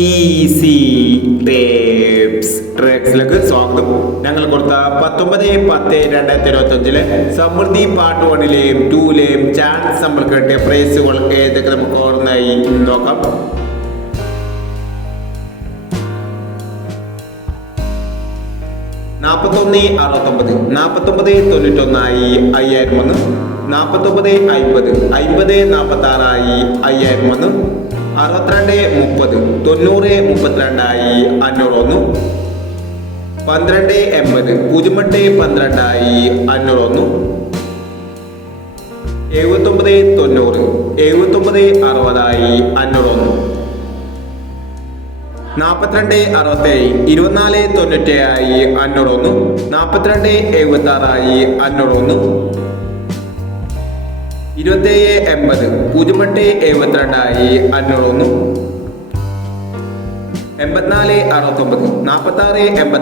Easy ട്രേക്സിലേക്ക് സ്വാഗതം. ഞങ്ങൾ കൊടുത്ത 19/10/2025 സമൃദ്ധി പാർട്ട് 1ലെയും 2ലെയും ചാൻസ് നമ്മൾ കിട്ടിയ പ്രൈസുകൾ ഏതൊക്കെ നമുക്ക് ഓർമ്മയായി നോക്കാം. $41.69, $49.91 5001, $49.50, $50.46 5001, $62.30, $90.32 501, $12.80, $08.12 501, $79.90, $79.60 501, $42.67, $24.97 501, $42.76 501, $27.80, $08.72 501, $84.69,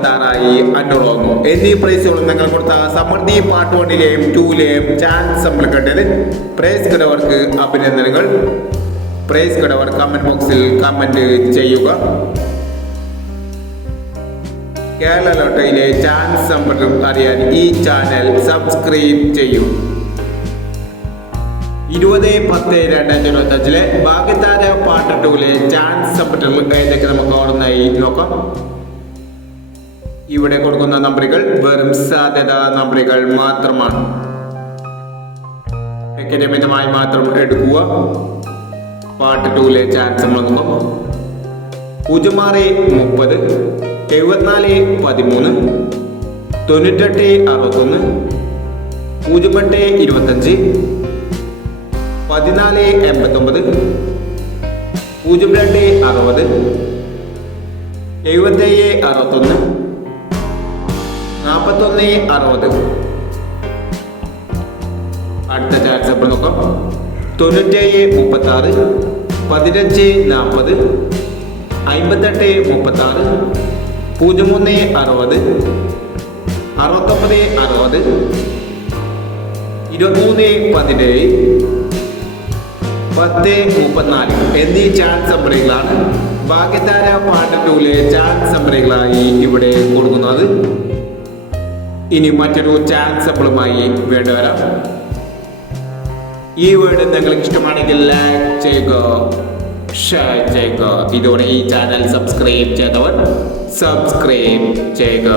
$46.86 501 എന്നീ പ്രൈസുകൾ നിങ്ങൾ കൊടുത്ത സമൃദ്ധി പാർട്ട് 1ലെയും 2ലെയും ചാൻസ് നമ്മൾ കണ്ടത്. പ്രൈസ് കിടവർക്ക് അഭിനന്ദനങ്ങൾ. പ്രൈസ് കിടവർ കമന്റ് ബോക്സിൽ കമന്റ് ചെയ്യുക. കേരള ലോട്ടറിയിലെ ചാൻസ് നമ്പർ അറിയാൻ ഈ ചാനൽ സബ്സ്ക്രൈബ് ചെയ്യൂ. 20/10/2025 ഭാഗ്യതാര പാർട്ട് 2ലെ ചാൻസ് നമ്പറുകൾ ഏതൊക്കെ നമുക്ക് ഓർമ്മയായി നോക്കാം. ഇവിടെ കൊടുക്കുന്ന നമ്പറുകൾ വെറും സാധ്യത നമ്പറുകൾ മാത്രമാണ്. മിതമായി മാത്രം എടുക്കുക. പാർട്ട് 2ലെ ചാൻസ് നമ്മൾ നോക്കാം. 06.30, 74.13, 98.61, 08.25, 14.89, 02.60, 77.61, 41.60. അടുത്ത ചാൻസ് നമ്മൾ നോക്കാം. 97.36, 15.40, 58.36, 03.60, 69.60, 23.17, 10.34 എന്നീ ചാൻസ് നമ്പറുകളാണ് ഭാഗ്യതാര പാർട്ട് 2ലെ ചാൻസ് നമ്പറുകളായി ഇവിടെ കൊടുക്കുന്നത്. ഇനി മറ്റൊരു ചാൻസ് നമ്പറുമായി വീണ്ടും വരാം. ഈ വീഡിയോ നിങ്ങൾക്ക് ഇഷ്ടമാണെങ്കിൽ ലൈക്ക് ചെയ്യുക, ഷെയർ ചെയ്യുക. ഇതോടെ ഈ ചാനൽ സബ്സ്ക്രൈബ് ചെയ്തവർ സബ്സ്ക്രൈബ് ചെയ്യുക.